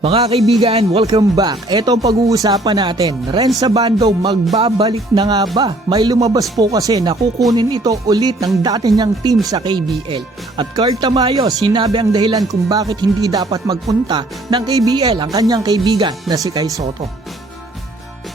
Mga kaibigan, welcome back. Ito ang pag-uusapan natin. Renz Abando, magbabalik na nga ba? May lumabas po kasi na kukunin ito ulit ng dati niyang team sa KBL. At Carl Tamayo, sinabi ang dahilan kung bakit hindi dapat magpunta ng KBL ang kanyang kaibigan na si Kai Sotto.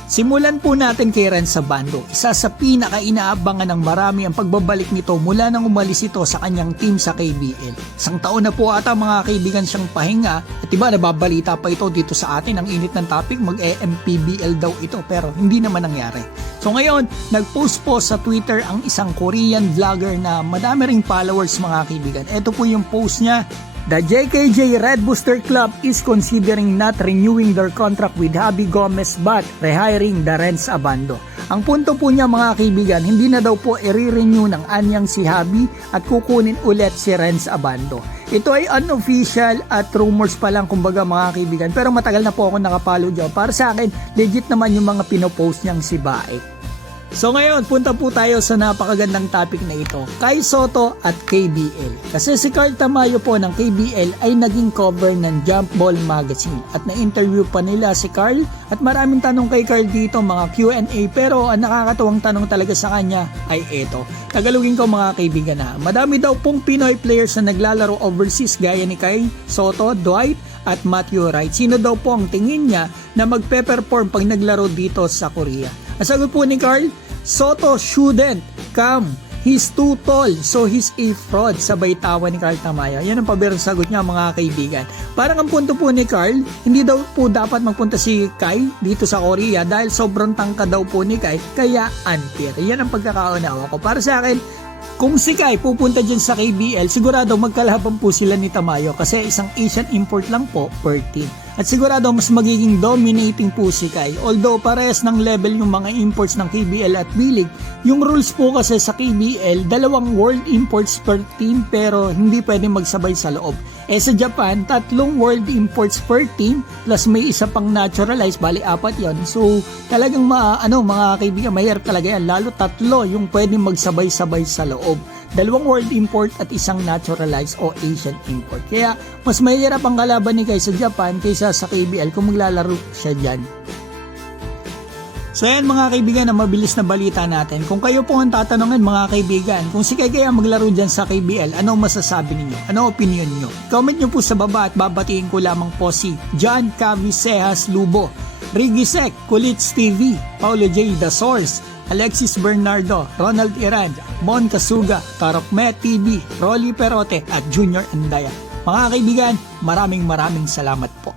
Simulan po natin kay Renz Abando. Isa sa pinaka-inaabangan ng marami ang pagbabalik nito mula nang umalis ito sa kanyang team sa KBL. Isang taon na po ata mga kaibigan siyang pahinga at iba nababalita pa ito dito sa atin. Ang init ng topic, mag-EMPBL daw ito pero hindi naman nangyari. So ngayon, nag-post po sa Twitter ang isang Korean vlogger na madami ring followers mga kaibigan. Ito po yung post niya. The JKJ Red Booster Club is considering not renewing their contract with Javi Gomez but rehiring the Renz Abando. Ang punto po niya mga kaibigan, hindi na daw po i-renew ng anyang si Javi at kukunin ulit si Renz Abando. Ito ay unofficial at rumors pa lang kumbaga mga kaibigan, pero matagal na po ako nakapalo dyan. Para sa akin, legit naman yung mga pinopost niyang si Baek. So ngayon, punta po tayo sa napakagandang topic na ito, Kai Sotto at KBL. Kasi si Carl Tamayo po ng KBL ay naging cover ng Jump Ball Magazine at na-interview pa nila si Carl at maraming tanong kay Carl dito, mga Q&A, pero ang nakakatuwang tanong talaga sa kanya ay ito. Tagalogin ko mga kaibigan na, madami daw pong Pinoy players na naglalaro overseas gaya ni Kai Sotto, Dwight at Matthew Wright. Sino daw po ang tingin niya na magpe-perform pag naglaro dito sa Korea? Ang sagot po ni Carl, Sotto shouldn't come. He's too tall, so he's a fraud. Sabay tawa ni Carl Tamayo. Yan ang paberong sagot niya mga kaibigan. Parang ang punto po ni Carl, hindi daw po dapat magpunta si Kai dito sa Korea dahil sobrang tangka daw po ni Kai, kaya unfair. Yan ang pagkakaunawa ko. Para sa akin, kung si Kai pupunta dyan sa KBL, sigurado magkalaban po sila ni Tamayo kasi isang Asian import lang po per team. At sigurado mas magiging dominating po si Kai. Although parehas ng level yung mga imports ng KBL at B-League, yung rules po kasi sa KBL, 2 world imports per team pero hindi pwede magsabay sa loob. Eh sa Japan, 3 world imports per team plus may isa pang naturalized, bali 4 yon. So talagang mga kaibigan, mahirap talaga yan. Lalo 3 yung pwede magsabay-sabay sa loob. 2 world import at isang naturalized o Asian import. Kaya mas mahirap ang kalaban ni Kai sa Japan kaysa sa KBL kung maglalaro siya dyan. So yan mga kaibigan, na mabilis na balita natin. Kung kayo po ang tatanungin mga kaibigan, kung si Kai kaya maglaro dyan sa KBL, ano masasabi ninyo? Ano opinion nyo? Comment nyo po sa baba at babatiin ko lamang po si John Cavisejas Lubo, Rigisek, Kulits TV, Paulo J. The Source, Alexis Bernardo, Ronald Iran, Mon Kasuga, Tarokme TV, Rolly Perote at Junior Andaya. Mga kaibigan, maraming salamat po.